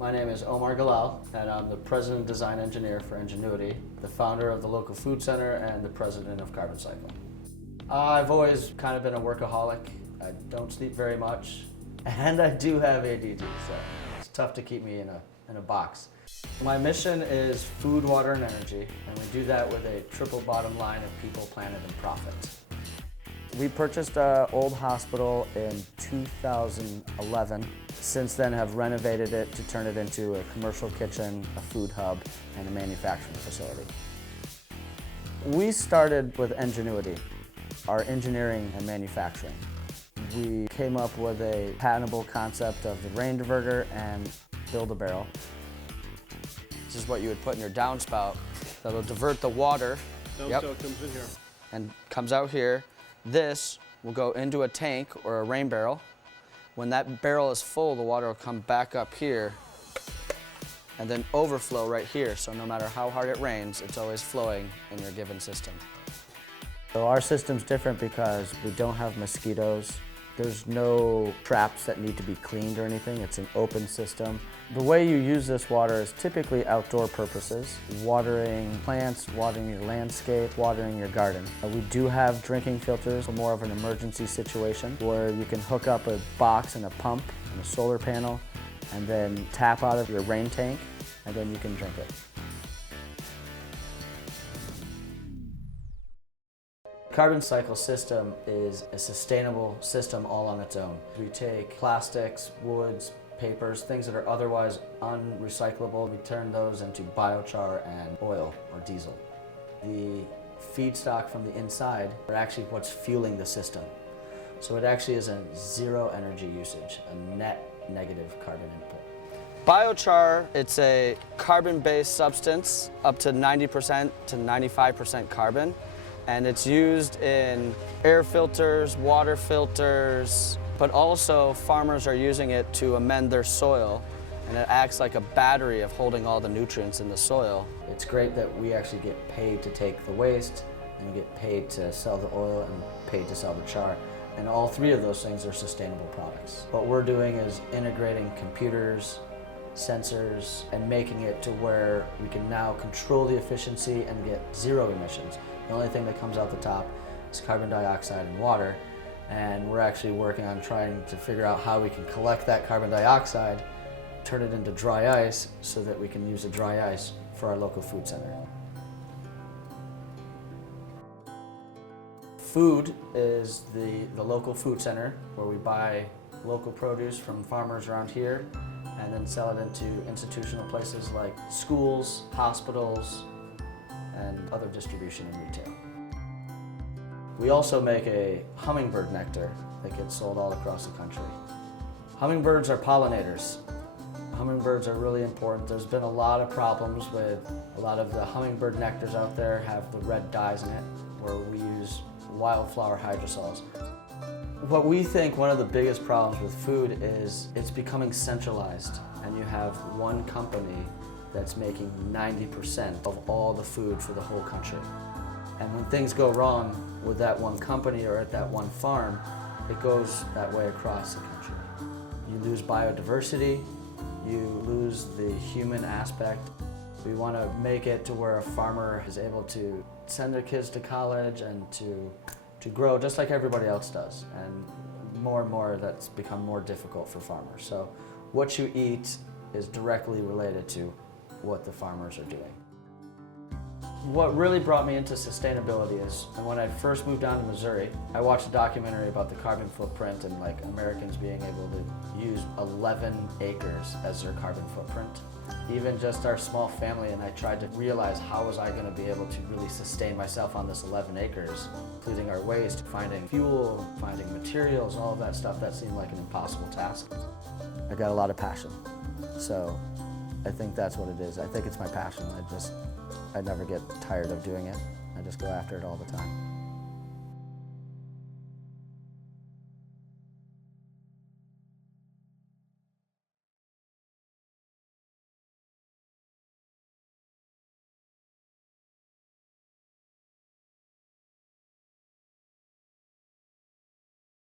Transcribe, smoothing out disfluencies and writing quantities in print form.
My name is Omar Galal, and I'm the President Design Engineer for Enginuity, the founder of the local food center, and the president of Carbon Cycle. I've always kind of been a workaholic. I don't sleep very much, and I do have ADD, so it's tough to keep me in a box. My mission is food, water, and energy, and we do that with a triple bottom line of people, planet, and profit. We purchased an old hospital in 2011. Since then have renovated it to turn it into a commercial kitchen, a food hub, and a manufacturing facility. We started with Enginuity, our engineering and manufacturing. We came up with a patentable concept of the rain diverter and Build-A-Barrel. This is what you would put in your downspout that'll divert the water. Downspout comes in here. And comes out here. This will go into a tank or a rain barrel. When that barrel is full, the water will come back up here and then overflow right here. So no matter how hard it rains, it's always flowing in your given system. So our system's different because we don't have mosquitoes. There's no traps that need to be cleaned or anything. It's an open system. The way you use this water is typically outdoor purposes, watering plants, watering your landscape, watering your garden. We do have drinking filters for more of an emergency situation where you can hook up a box and a pump and a solar panel and then tap out of your rain tank and then you can drink it. Carbon Cycle system is a sustainable system all on its own. We take plastics, woods, papers, things that are otherwise unrecyclable. We turn those into biochar and oil or diesel. The feedstock from the inside are actually what's fueling the system. So it actually is a zero energy usage, a net negative carbon input. Biochar, it's a carbon-based substance, up to 90% to 95% carbon. And it's used in air filters, water filters, but also farmers are using it to amend their soil, and it acts like a battery of holding all the nutrients in the soil. It's great that we actually get paid to take the waste, and we get paid to sell the oil, and paid to sell the char. And all three of those things are sustainable products. What we're doing is integrating computers, sensors, and making it to where we can now control the efficiency and get zero emissions. The only thing that comes out the top is carbon dioxide and water, and we're actually working on trying to figure out how we can collect that carbon dioxide, turn it into dry ice so that we can use the dry ice for our local food center. Food is the local food center where we buy local produce from farmers around here and then sell it into institutional places like schools, hospitals, and other distribution and retail. We also make a hummingbird nectar that gets sold all across the country. Hummingbirds are pollinators. Hummingbirds are really important. There's been a lot of problems with a lot of the hummingbird nectars out there have the red dyes in it, where we use wildflower hydrosols. What we think one of the biggest problems with food is it's becoming centralized, and you have one company that's making 90% of all the food for the whole country. And when things go wrong with that one company or at that one farm, it goes that way across the country. You lose biodiversity, you lose the human aspect. We want to make it to where a farmer is able to send their kids to college and to grow just like everybody else does. And more that's become more difficult for farmers. So what you eat is directly related to what the farmers are doing. What really brought me into sustainability is when I first moved down to Missouri, I watched a documentary about the carbon footprint and like Americans being able to use 11 acres as their carbon footprint. Even just our small family, and I tried to realize how was I going to be able to really sustain myself on this 11 acres, including our waste, finding fuel, finding materials, all of that stuff. That seemed like an impossible task. I got a lot of passion, so I think that's what it is. I think it's my passion. I never get tired of doing it. I just go after it all the time.